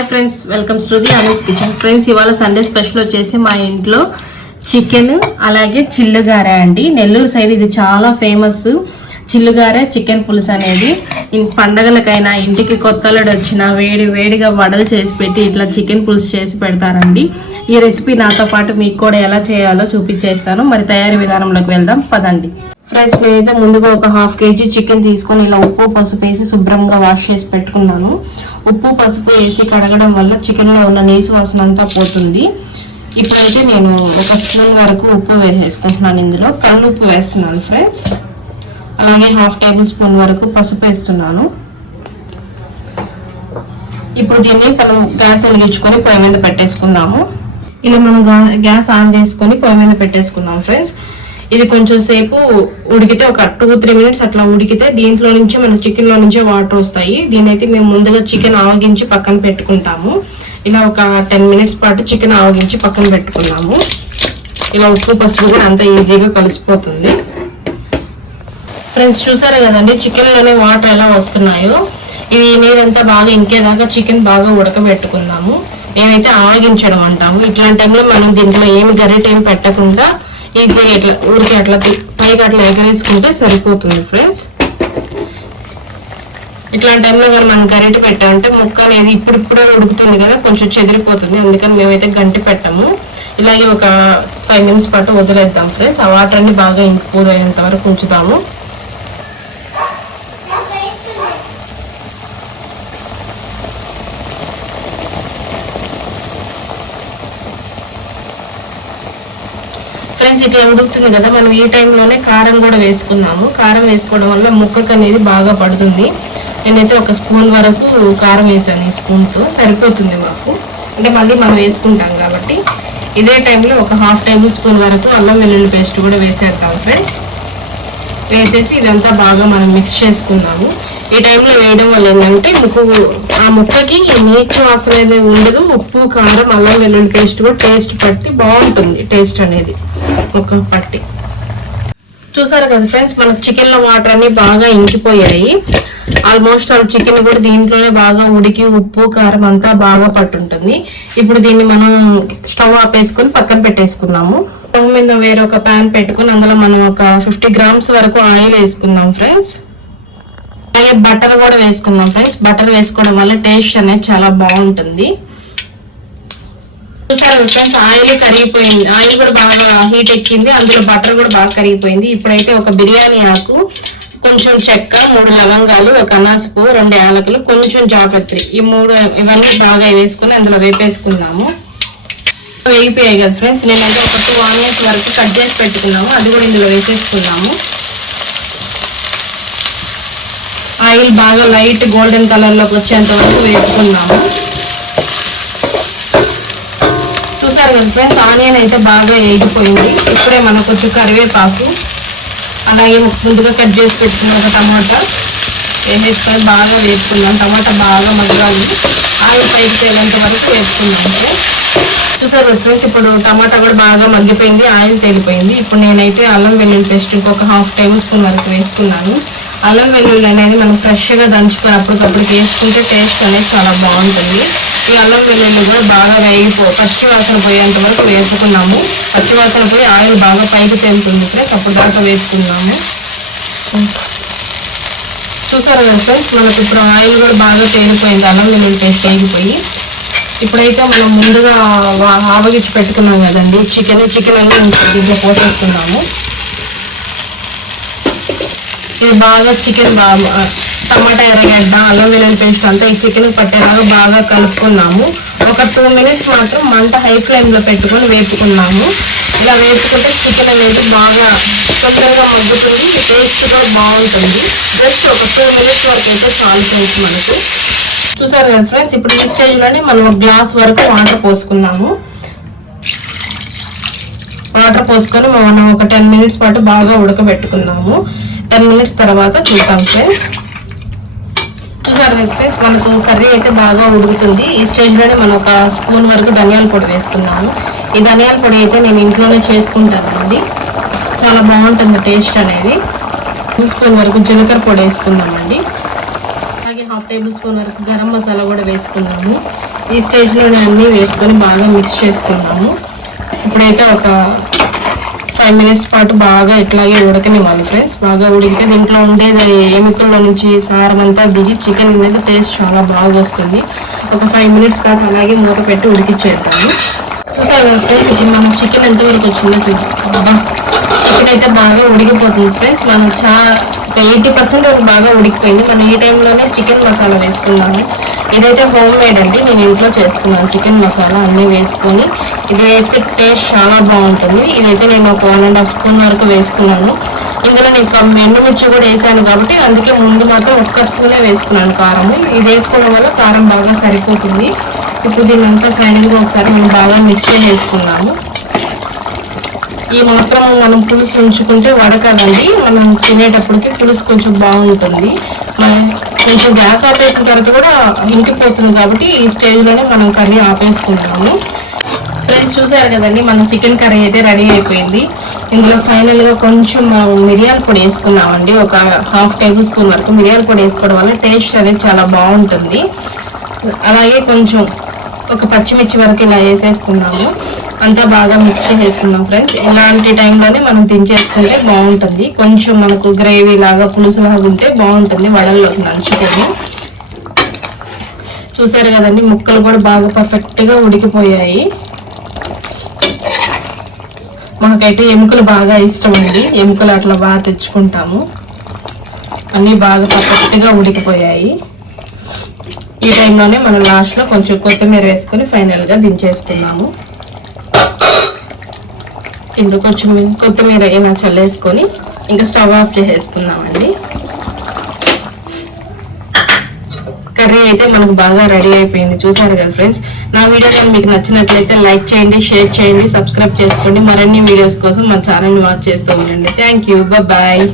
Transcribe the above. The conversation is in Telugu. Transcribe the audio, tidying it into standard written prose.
Hi friends, welcomes to the Anu's kitchen. Friends, ఇవాళ సండే స్పెషల్ వచ్చేసి మా ఇంట్లో చికెన్ అలాగే చిల్లుగారె అండి. నెల్లూరు సైడ్ ఇది చాలా ఫేమస్. చిల్లుగారె చికెన్ పులుసు అనేది పండగలకైనా ఇంటికి కొత్తలుడు వచ్చినా వేడిగా వడలు చేసి పెట్టి ఇట్లా చికెన్ పులుసు చేసి పెడతారండి. ఈ రెసిపీ నాతో పాటు మీకు కూడా ఎలా చేయాలో చూపించేస్తాను. మరి తయారీ విధానంలోకి వెళ్దాం పదండి. ఫ్రెండ్స్, నేనైతే ముందుగా ఒక 1/2 kg చికెన్ తీసుకొని ఇలా ఉప్పు పసుపు వేసి శుభ్రంగా వాష్ చేసి పెట్టుకున్నాను. ఉప్పు పసుపు వేసి కడగడం వల్ల చికెన్లో ఉన్న నీసు వాసన అంతా పోతుంది. ఇప్పుడైతే నేను 1 స్పూన్ వరకు ఉప్పు వేసేసుకుంటున్నాను. ఇందులో కళ్ళు ఉప్పు వేస్తున్నాను ఫ్రెండ్స్. అలాగే 1/2 టేబుల్ స్పూన్ వరకు పసుపు వేస్తున్నాను. ఇప్పుడు దీన్ని మనం గ్యాస్ వెలిగించుకొని పొయ్యి మీద పెట్టేసుకుందాము. ఇలా మనం గ్యాస్ ఆన్ చేసుకొని పొయ్యి మీద పెట్టేసుకున్నాం ఫ్రెండ్స్. ఇది కొంచెం సేపు ఉడికితే ఒక 2-3 మినిట్స్ అట్లా ఉడికితే దీంట్లో నుంచి మన చికెన్ లో నుంచే వాటర్ వస్తాయి. దీనైతే మేము ముందుగా చికెన్ ఆవగించి పక్కన పెట్టుకుంటాము. ఇలా ఒక 10 మినిట్స్ పాటు చికెన్ ఆవగించి పక్కన పెట్టుకున్నాము. ఇలా ఉప్పు పసుపు కూడా అంత ఈజీగా కలిసిపోతుంది. ఫ్రెండ్స్, చూసారు కదండి చికెన్ లోనే వాటర్ ఎలా వస్తున్నాయో. ఇది నీరంతా బాగా ఇంకేదాకా చికెన్ బాగా ఉడకబెట్టుకుందాము. మేమైతే ఆవగించడం అంటాము. ఇట్లాంటి టైంలో మనం దీంట్లో ఏమి గరిట ఏమి పెట్టకుండా ఈజీగా ఇట్లా ఊరికి అట్లా పైకి అట్లా ఎగరేసుకుంటే సరిపోతుంది ఫ్రెండ్స్. ఇట్లాంటి టైంలో కానీ మనం గరిటె పెట్టామంటే ముక్క అనేది ఇప్పుడిప్పుడే ఉడుకుతుంది కదా, కొంచెం చెదిరిపోతుంది. అందుకని మేమైతే గంటి పెట్టాము. ఇలాగే ఒక 5 మినిట్స్ పాటు వదిలేద్దాం ఫ్రెండ్స్. ఆ వాటర్ అన్ని బాగా ఇంకిపోయేంత వరకు ఉంచుతాము. ఫ్రెండ్స్, ఇట్లా ఉడుకుతుంది కదా, మనం ఈ టైంలోనే కారం కూడా వేసుకున్నాము. కారం వేసుకోవడం వల్ల ముక్కకు అనేది బాగా పడుతుంది. నేనైతే 1 స్పూన్ వరకు కారం వేసాను. ఈ స్పూన్తో సరిపోతుంది మాకు, అంటే మళ్ళీ మనం వేసుకుంటాం కాబట్టి. ఇదే టైంలో ఒక 1/2 టేబుల్ స్పూన్ వరకు అల్లం వెల్లుల్లి పేస్ట్ కూడా వేసేద్దాం ఫ్రెండ్స్. వేసేసి ఇదంతా బాగా మనం మిక్స్ చేసుకుందాము. ఈ టైంలో వేయడం వల్ల ఏంటంటే ఆ ముక్కకి నీచు వాసన అనేది ఉండదు. ఉప్పు కారం అల్లం వెల్లుల్లి పేస్ట్ కూడా టేస్ట్ పట్టి బాగుంటుంది. టేస్ట్ అనేది ముక్క పట్టి. చూసారు కదా ఫ్రెండ్స్, మనకు చికెన్ లో వాటర్ అన్ని బాగా ఇంకిపోయాయి. ఆల్మోస్ట్ ఆ చికెన్ కూడా దీంట్లోనే బాగా ఉడికి ఉప్పు కారం అంతా బాగా పట్టుంటుంది. ఇప్పుడు దీన్ని మనం స్టవ్ ఆపేసుకొని పక్కన పెట్టేసుకున్నాము. స్టవ్ మీద వేరే ఒక ప్యాన్ పెట్టుకుని అందులో మనం ఒక 50 గ్రామ్స్ వరకు ఆయిల్ వేసుకుందాం ఫ్రెండ్స్. అలాగే బటర్ కూడా వేసుకుందాం ఫ్రెండ్స్. బటర్ వేసుకోవడం వల్ల టేస్ట్ అనేది చాలా బాగుంటుంది. చూసారు ఫ్రెండ్స్, ఆయిల్ కరిగిపోయింది. ఆయిల్ కూడా బాగా హీట్ ఎక్కింది. అందులో బటర్ కూడా బాగా కరిగిపోయింది. ఇప్పుడైతే ఒక బిర్యానీ ఆకు, కొంచెం చెక్క, 3 లవంగాలు, 1 అనాసపు, 2 యాలకులు, కొంచెం జాపత్రి, ఇవన్నీ బాగా వేసుకుని అందులో వేపేసుకున్నాము. వేగిపోయాయి కదా ఫ్రెండ్స్. నేను 2 ఆనియన్స్ వరకు కట్ చేసి పెట్టుకున్నాము. అది కూడా ఇందులో వేసేసుకున్నాము. ఆయిల్ బాగా లైట్ గోల్డెన్ కలర్ లోకి వచ్చేంత వరకు వేసుకున్నాము. చూసారు కదా ఫ్రెండ్స్, ఆనియన్ అయితే బాగా వేగిపోయింది. ఇప్పుడే మనం కొంచెం కరివేపాకు, అలాగే ముందుగా కట్ చేసి పెట్టుకున్న ఒక టమాటా వేసేసుకొని బాగా వేసుకున్నాం. టమాటా బాగా మగ్గాలి, ఆయిల్ పైకి తేలేంత వరకు వేసుకున్నాం. చూసారు కదా ఫ్రెండ్స్, ఇప్పుడు టమాటా కూడా బాగా మగ్గిపోయింది, ఆయిల్ తేలిపోయింది. ఇప్పుడు నేనైతే అల్లం వెల్లుల్లి పేస్ట్ ఇంకొక 1/2 టేబుల్ స్పూన్ వరకు వేసుకున్నాను. అల్లం వెల్లుల్లి అనేది మనం ఫ్రెష్గా దంచుకొని అప్పటికప్పుడు వేసుకుంటే టేస్ట్ అనేది చాలా బాగుంటుంది. ఈ అల్లం వెల్లుల్లి కూడా బాగా పచ్చి వాసన పోయేంత వరకు వేసుకున్నాము. పచ్చి వాసన పోయి ఆయిల్ బాగా పైకి తేలుతుంది ఫ్రెండ్స్, అప్పుడు దాకా వేసుకున్నాము. చూసారు కదా ఫ్రెండ్స్, మనకు ఇప్పుడు ఆయిల్ కూడా బాగా తేలిపోయింది. అల్లం వెల్లుల్లి పేస్ట్ వేగిపోయి ఇప్పుడైతే మనం ముందుగా ఆవగించి పెట్టుకున్నాం కదండి చికెన్ అన్ని దీంట్లో పోసేస్తున్నాము. ఇది బాగా చికెన్ టమాటా, ఎర్రగడ్డ, అల్లం వెల్లుల్లి పేస్ట్ అంతా ఈ చికెన్ పట్టేలాగా బాగా కలుపుకున్నాము. ఒక 2 మినిట్స్ మాత్రం మంట హై ఫ్లేమ్ లో పెట్టుకొని వేపుకున్నాము. ఇలా వేపుకుంటే చికెన్ అనేది బాగా తొందరగా మగ్గుతుంది, టేస్ట్ కూడా బాగుంటుంది. జస్ట్ ఒక 2 మినిట్స్ వరకు అయితే చాలు ఫ్రెండ్స్ మనకు. చూసారు కదా ఫ్రెండ్స్, ఇప్పుడు ఈ స్టేజ్ లోనే మనం 1 గ్లాస్ వరకు వాటర్ పోసుకున్నాము. వాటర్ పోసుకొని మనం ఒక 10 మినిట్స్ పాటు బాగా ఉడకబెట్టుకున్నాము. 10 మినిట్స్ తర్వాత చూద్దాం ఫ్రెండ్స్. చూసారు కదా ఫ్రెండ్స్, మనకు కర్రీ అయితే బాగా ఉడుకుతుంది. ఈ స్టేజ్ లోనే మనం 1 స్పూన్ వరకు ధనియాల పొడి వేసుకున్నాము. ఈ ధనియాల పొడి అయితే నేను ఇంట్లోనే చేసుకుంటానండి, చాలా బాగుంటుంది టేస్ట్ అనేది. 2 స్పూన్ వరకు జీలకర్ర పొడి వేసుకున్నామండి. అలాగే 1/2 టేబుల్ స్పూన్ వరకు గరం మసాలా కూడా వేసుకున్నాము. ఈ స్టేజ్లోనే అన్నీ వేసుకొని బాగా మిక్స్ చేసుకున్నాము. ఇప్పుడైతే ఒక 5 minutes పాటు బాగా ఇట్లాగే ఉడకనివ్వాలి ఫ్రెండ్స్. బాగా ఉడికితే దీంట్లో ఉండేది ఎముకల్లో నుంచి సారం అంతా దిగి చికెన్ అనేది టేస్ట్ చాలా బాగా వస్తుంది. ఒక 5 minutes పాటు అలాగే మూత పెట్టి ఉడికిచ్చేద్దాము. చూసారు కదా ఫ్రెండ్స్, ఇప్పుడు మనం చికెన్ ఎంతవరకు వచ్చిందో చూద్దాం. చికెన్ అయితే బాగా ఉడికిపోతుంది ఫ్రెండ్స్. మనం ఒక 80% బాగా ఉడికిపోయింది. మనం ఈ టైంలోనే చికెన్ మసాలా వేసుకున్నాము. ఇదైతే హోమ్ మేడ్ అండి, నేను ఇంట్లో చేసుకున్నాను. చికెన్ మసాలా అన్నీ వేసుకొని ఇది వేస్తే టేస్ట్ చాలా బాగుంటుంది. ఇదైతే నేను ఒక 1.5 స్పూన్ వరకు వేసుకున్నాను. ఇందులో నేను ఎండుమిర్చి కూడా వేసాను కాబట్టి అందుకే ముందు మాత్రం 1 స్పూనే వేసుకున్నాను కారం. ఇది వేసుకోవడం వల్ల కారం బాగా సరిపోతుంది. ఇప్పుడు దీన్నంతా ఫైనల్గా ఒకసారి మనం బాగా మిక్స్ చేసుకున్నాము. ఈ మాత్రం మనం పులుసు ఉంచుకుంటే వడకదండి, మనం తినేటప్పటికి పులుసు కొంచెం బాగుంటుంది. కొంచెం గ్యాస్ ఆపేసిన తర్వాత కూడా ఇంకిపోతుంది కాబట్టి ఈ స్టేజ్లోనే మనం కర్రీ ఆపేసుకుంటాము. ఫ్రెండ్స్ చూసారు కదండి, మనం చికెన్ కర్రీ అయితే రెడీ అయిపోయింది. ఇందులో ఫైనల్గా కొంచెం మిరియాల పొడి వేసుకున్నామండి. ఒక 1/2 టేబుల్ స్పూన్ వరకు మిరియాల పొడి వేసుకోవడం వల్ల టేస్ట్ అనేది చాలా బాగుంటుంది. అలాగే కొంచెం ఒక పచ్చిమిర్చి వరకు ఇలా వేసేసుకున్నాము. అంతా బాగా మిక్స్ చేసుకున్నాం ఫ్రెండ్స్. ఇలాంటి టైంలోనే మనం దించేసుకుంటే బాగుంటుంది. కొంచెం మనకు గ్రేవీ లాగా పులుసులాగా ఉంటే బాగుంటుంది వడల్లోకి నంచుకొని. చూసారు కదండి, ముక్కలు కూడా బాగా పర్ఫెక్ట్గా ఉడికిపోయాయి. మాకైతే ఎముకలు బాగా ఇష్టం అండి, ఎముకలు అట్లా బాగా తెచ్చుకుంటాము. అన్నీ బాగా పర్ఫెక్ట్గా ఉడికిపోయాయి. ఈ టైంలోనే మనం లాస్ట్లో కొంచెం కొత్తిమీర వేసుకొని ఫైనల్గా దించేసుకున్నాము. ఇప్పుడు కొంచెం కొత్తిమీర ఇలా చల్లేసుకొని ఇంకా స్టవ్ ఆఫ్ చేసేసుకున్నామండి. కర్రీ అయితే మనకు బాగా రెడీ అయిపోయింది. చూసారు కదా ఫ్రెండ్స్, నా వీడియో కానీ మీకు నచ్చినట్లయితే లైక్ చేయండి, షేర్ చేయండి, సబ్స్క్రైబ్ చేసుకోండి. మరిన్ని వీడియోస్ కోసం మన ఛానల్ని వాచ్ చేస్తూ ఉండండి. Thank you, bye.